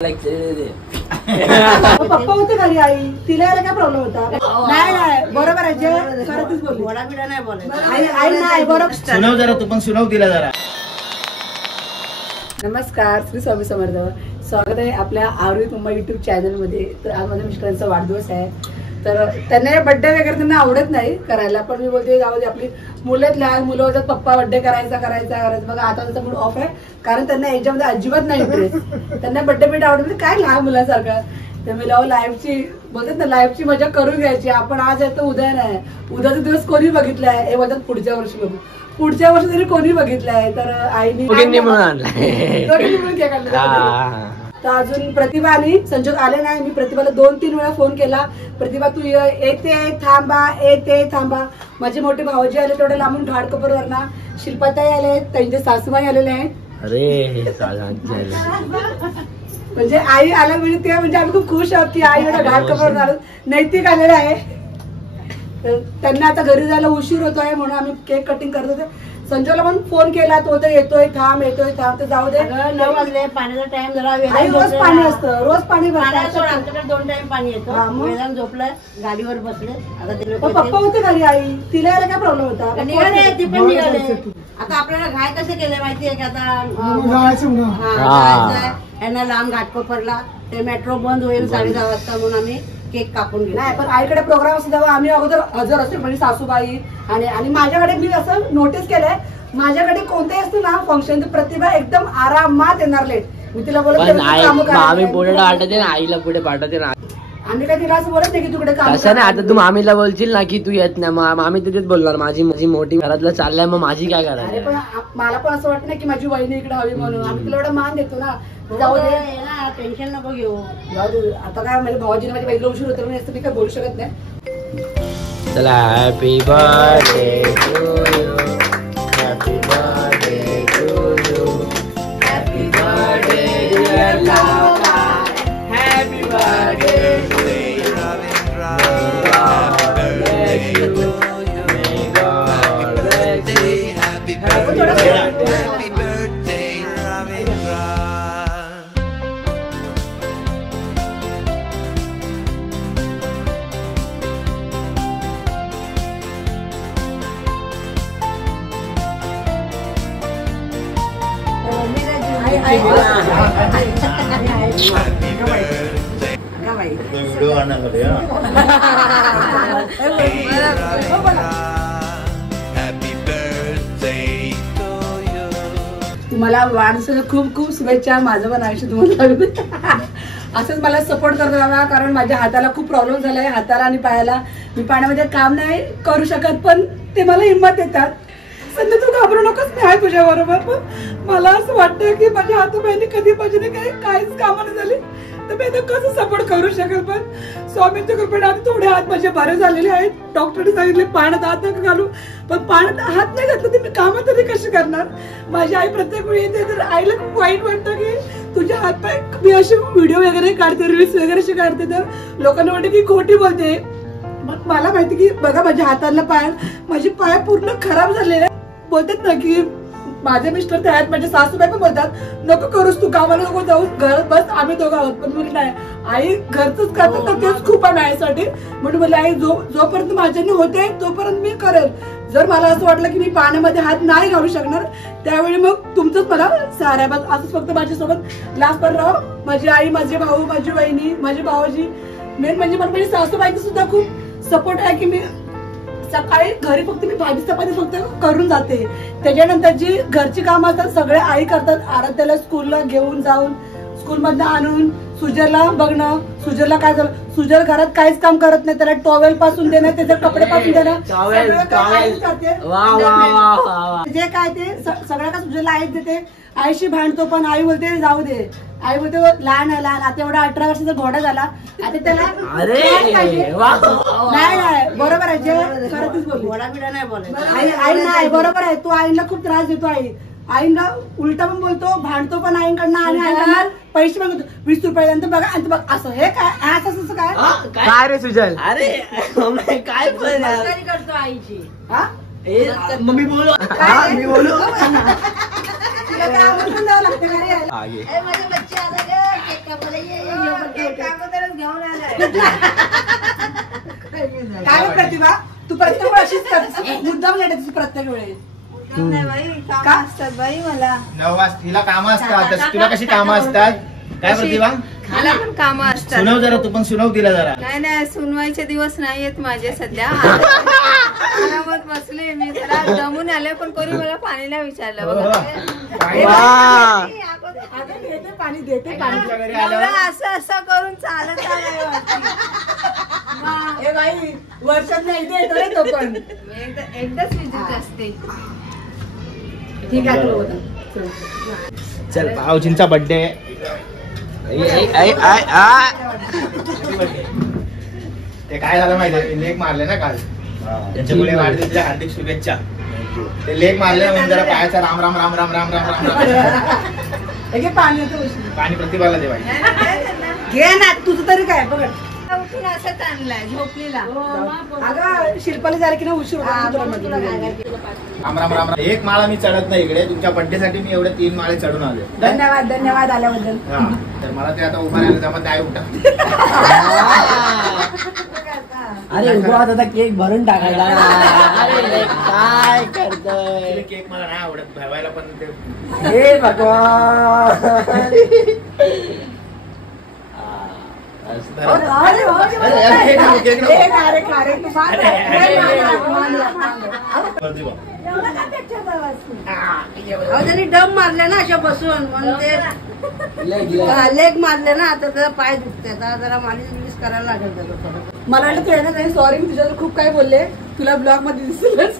पप्पा होते घरी, आई तिला यायला काय प्रॉब्लेम होता? नाही नाही बरोबर आहे, जे खरंच बोलली. आई नाही बरोबर. सुनव जरा, तू पण सुनव तिला जरा. नमस्कार, श्री स्वामी समर्थ. स्वागत आहे आपल्या आयुर्वेद मुंबई युट्यूब चॅनल मध्ये. तर आज माझ्या मिस्टरांचा वाढदिवस आहे, तर त्यांना बर्थडे वगैरे त्यांना आवडत नाही करायला, पण मी बोलते जाऊ दे, आपली मुलं लहान मुलं होतात, पप्पा बर्थडे करायचा. बघा आता त्यांचा मूड ऑफ आहे, कारण त्यांना याच्यामध्ये अजिबात नाही इंटरेस्ट. त्यांना बर्थडे बीट आवडत काय लहान मुलांसारखं. तर मी लाईफची बोलतात ना, लाईफची मजा करून घ्यायची. आपण आज आहे तर उद्या नाही. उद्याचा दिवस कोणी बघितला आहे हे बोलतात, पुढच्या वर्षी बघू. पुढच्या वर्षी तरी कोणी बघितलंय. तर आईने तर अजून प्रतिभा आणि संजोग आले नाही. मी प्रतिभाला 2-3 वेळा फोन केला, प्रतिभा तू येते थांबा, येते थांबा. माझे मोठे भाऊजी आले तेवढे लांबून घाटकोपरवरना. शिल्पाताई आले, त्यांचे सासूबाई आलेले आहेत. अरे म्हणजे आई आल्या म्हणजे ते म्हणजे आम्ही खूप खुश आहोत की आई एवढं घाटकोपरवर आलो. नैतिक आलेला आहे, तर त्यांना आता घरी जायला उशीर होतोय म्हणून आम्ही केक कटिंग करत होते. संजोला पण फोन केला, तो तर येतोय थांब. तर जाऊ दे, 9 वाजले. पाण्याचा टाइम जरा रोज पाणी असतं, रोज पाणी आमच्याकडे 2 टाइम पाणी येतं. वेळानं झोपलं, गाडीवर बसले. आता पप्पा होते घरी, आई तिला यायला काय प्रॉब्लेम होता? ती पण निघाले. आता आपल्याला घाय कसे केले माहितीये की आता यांना लांब घाटकोपरला ते मेट्रो बंद होईल 10:30 वाजता म्हणून आम्ही केक कापून घेऊ. नाही, पण आईकडे प्रोग्राम असतो तेव्हा आम्ही अगोदर हजर असतो, म्हणजे सासूबाई आणि माझ्याकडे मी असं नोटीस केलंय, माझ्याकडे कोणतेही असतो ना फंक्शन तर प्रतिभा एकदम आरामात येणार लेट. मी तिला बोलत आम्ही पुढे पाठवते ना, आईला पुढे पाठवते ना. आम्ही काय तिला असं बोलत नाही की तुकडे काम तसं नाही. आता तू मामीला बोलशील ना की तू येत नाही, मामी तिथेच बोलणार माझी मोठी घरातलं चाललंय, मग माझी काय करायची. पण मला पण असं वाटत नाही की माझी वहिनी इकडे हवी म्हणून आम्ही तिला एवढा मान देतो ना. जाऊ दे ना, टेन्शन नको घेऊ. जाऊ दे. आता काय माझ्या भावाजीने माझ्या बहिणीला उशीर होतं म्हणून मी काय बोलू शकत नाही. चला, happy birthday to you, happy birthday to you, happy birthday dear Lala, happy birthday to you, तुम्हाला वाढदिवसाच्या खूप खूप शुभेच्छा. माझं पण आयुष्य तुम्हाला असंच मला सपोर्ट करत राहा, कारण माझ्या हाताला खूप प्रॉब्लेम झालाय, हाताला आणि पायाला. मी पाण्यामध्ये काम नाही करू शकत, पण ते मला हिंमत देतात. संध्या तू घाबरू नकोस, मी आहे तुझ्या बरोबर. पण मला असं वाटतं की माझ्या हातापायाने कधी माझ्याने काहीच कामाने झाले तर मी आता कसं सपोर्ट करू शकेल. पण स्वामींच्या कृपेने आता थोडे हात माझे बरे झालेले आहेत. डॉक्टरने सांगितले पाण्यात हात नका घालू, पण पाण्यात हात नाही घातलं तर मी कामं तरी कशी करणार. माझी आई प्रत्येक वेळी येते तर आईला खूप वाईट वाटतं की तुझे हातपाय. मी असे व्हिडिओ वगैरे काढते, रील्स वगैरे असे काढते, तर लोकांना वाटते की खोटी बोलते. मग मला माहिती की बघा माझ्या हाताला माझे पाय पूर्ण खराब झालेले. बोलतात ना की माझे मिस्टर ते आहेत, माझे सासूबाई पण बोलतात नको करूस तू, कामाला नको जाऊ, घरात बस, आम्ही दोघं आहोत. पण मुली नाही, आई घरच करतात तर तेच खूप आहे माझ्यासाठी. म्हणून मला आई जोपर्यंत माझ्याने होते तोपर्यंत मी करेल. जर मला असं वाटलं की मी पाण्यामध्ये हात नाही घालू शकणार त्यावेळी मग तुमचंच मला सहारा. बस असंच फक्त माझ्यासोबत लास्ट पण राहा. माझी आई, माझे भाऊ, माझी बहिणी, माझे भाऊजी, मेन म्हणजे मला माझी सासूबाईचा सुद्धा खूप सपोर्ट आहे की मी सकाळी घरी फक्त मी भाजी चपाती फक्त करून जाते. त्याच्यानंतर जी घरची कामं असतात सगळे आई करतात. आराध्याला स्कूलला घेऊन जाऊन, स्कूल मधनं आणून, सुजरला बघणं. सुजरला काय झालं, सुजर घरात काहीच काम करत नाही, त्याला टॉवेल पासून देणं, त्याचे कपडे पासून देणं, जे काय ते सगळं का सुजरला आईच देते. आईशी भांडतो पण आई बोलते जाऊ दे. आई बोलते लहान आहे, लहान. आता एवढा 18 वर्षाचा घोडा झाला, आता त्याला नाही बरोबर आहे, जे खरंच बोलली. घोडा बिडा नाही बोलायचं. आई नाही बरोबर आहे. तू आईला खूप त्रास देतो. आईला उलटा पण बोलतो, भांडतो पण आईकडनं, आणि आईला पैसे मागतो 20 रुपये. बघा आणि बघ असं हे काय असं काय रे सुजल. अरे काय करतो आईची. मग मी बोलू तुला काय आमंत्रण द्यावं लागतं का रे? आगे माझे बच्चे आले ग, केक कापायला ये. केक अगोदरच घेऊन आलाय. काय रे प्रतिभा, तू प्रत्येक वेळी अशीच करते, मुद्दाम लेट येते प्रत्येक वेळेस. नाही बाई, काम असतात बाई मला. 9 वाजता तिला कामं असतात. तुला कशी कामं असतात? काय प्रतिभा? मला पण कामं असतात. सुनव जरा, तू पण सुनव तिला जरा. नाही सुनवायचे दिवस नाहीयेत माझे सध्या. आरामात बसले मी, जरा दमून आले, पण कोणी मला पाणी नाही विचारलं बघा. अगं देते पाणी, देते पाणी. एवढं असं करून चालत आलंय वरती. ए बाई, वर्षात नाही येतो रे तो पण. एकदाच विजिट असते. ठीक आहे, तू बोल. चल भाऊजींचा बर्थडे. ते काय झालं माहितीये, लेग मारले ना काल, त्यांच्यामुळे वाढदिवसाच्या हार्दिक शुभेच्छा. ते लेग मारले म्हणून जरा पायाचा राम राम राम राम राम राम राम राम. हे घे पाणी येतं उशीर. पाणी प्रतिभाला दे बाई. घे ना, तुझं तरी काय बघ. उठून असंच आणलाय झोपलेला. अगं शिल्पाला जरा की ना उशीर होता, तुला म्हटलं. राम राम राम. एक माळा मी चढत नाही इकडे. तुमच्या बर्थडे साठी मी एवढे 3 माळे चढून आले. धन्यवाद, धन्यवाद आल्याबद्दल. हा, तर मला ते आता उभा राहायला जमत नाही. उठा. अरे उभा आता केक भरून टाकायला. अरे काय करतोय? केक मला नाही आवडत भावायला, पण ते हे भगवान. अरे, अरे, अरे, अरे, केक नको, केक नको. ए, अरे, अरे, तू मान रे. प्रतिभा. अहो, त्यांनी डम मारले ना अशा बसून, म्हणून ते लेग मारले ना, आता त्याला पाय दुखते. आता जरा मालिश करायला लागेल त्याला. मला वाटलं तू येणार नाही. सॉरी, मी तुझ्यावर खूप काय बोलले. तुला ब्लॉग मध्ये दिसलंच.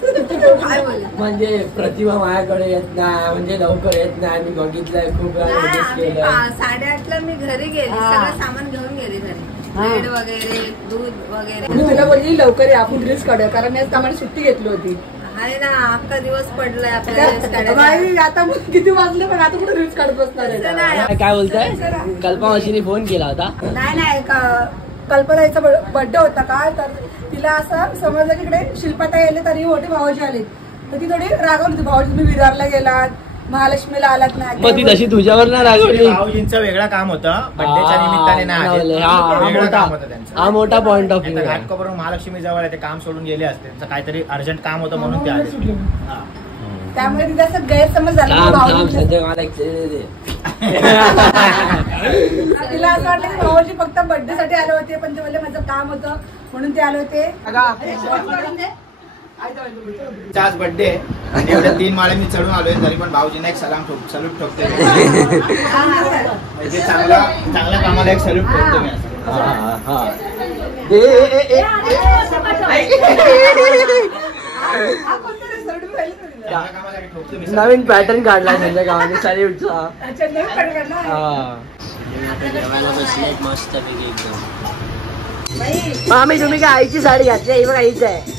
काय बोलले? म्हणजे प्रतिभा माझ्याकडे येत नाही, म्हणजे लवकर येत नाही. मी बघितलंय खूप वेळा नाही, notice आम्ही केलंय. 8:30ला मी घरी गेली, हा. सगळं सामान घेऊन गेली घरी. ब्रेड वगैरे, दूध वगैरे. मी तुला बोलली लवकर ये, आपण रील्स काढूया, कारण याच आम्हाला सुट्टी घेतली होती. आहे ना, अख्खा दिवस पडलाय आपल्याला. बाई, आता मग किती वाजले, पण आता कुठे रील्स काढत बसणार आहे? काय बोलताय? कल्पा मावशीने फोन केला होता. नाही कल्पनाचा बर्थडे होता का, तर तिला असं समजलं की इकडे शिल्पाताई आले तरी मोठे भाऊजी आले, तर ती थोडी रागवली होती. भाऊजी तुम्ही विरारला गेलात, महालक्ष्मीला आलात मग ती तशी तुझ्यावर ना रागवली. भाऊजींचं वेगळं काम होतं, बर्थडेच्या निमित्ताने ना वेगळं काम होतं त्यांचं. हा मोठा पॉइंट ऑफ व्ह्यू. घाटकोपरून महालक्ष्मी जवळ आहे, ते काम सोडून गेले असते. त्यांचं काहीतरी अर्जंट काम होतं म्हणून ते आले. हा. त्यामुळे तिचा असं गैरसमज झाला की भाऊजी, संजय मला एक दे. तिला असं वाटलं की भाऊजी फक्त बर्थडे साठी आले होते, पण ते म्हणले माझं काम होतं म्हणून ते आले होते. आज बर्थडे आणि एवढ्या 3 माळे मी चढून आलोय, तरी पण भाऊजींना एक सल्यूट ठोकते. म्हणजे चांगल्या कामाला एक सल्यूट ठोकतो मी. चांगल्या कामासाठी ठोकतो मी. नवीन पॅटर्न काढला संजय गावाने सॅल्यूटचा. मस्त पैकी एकदम. मामी तुम्ही काय आईची साडी घातली? ही बघा हीच आहे.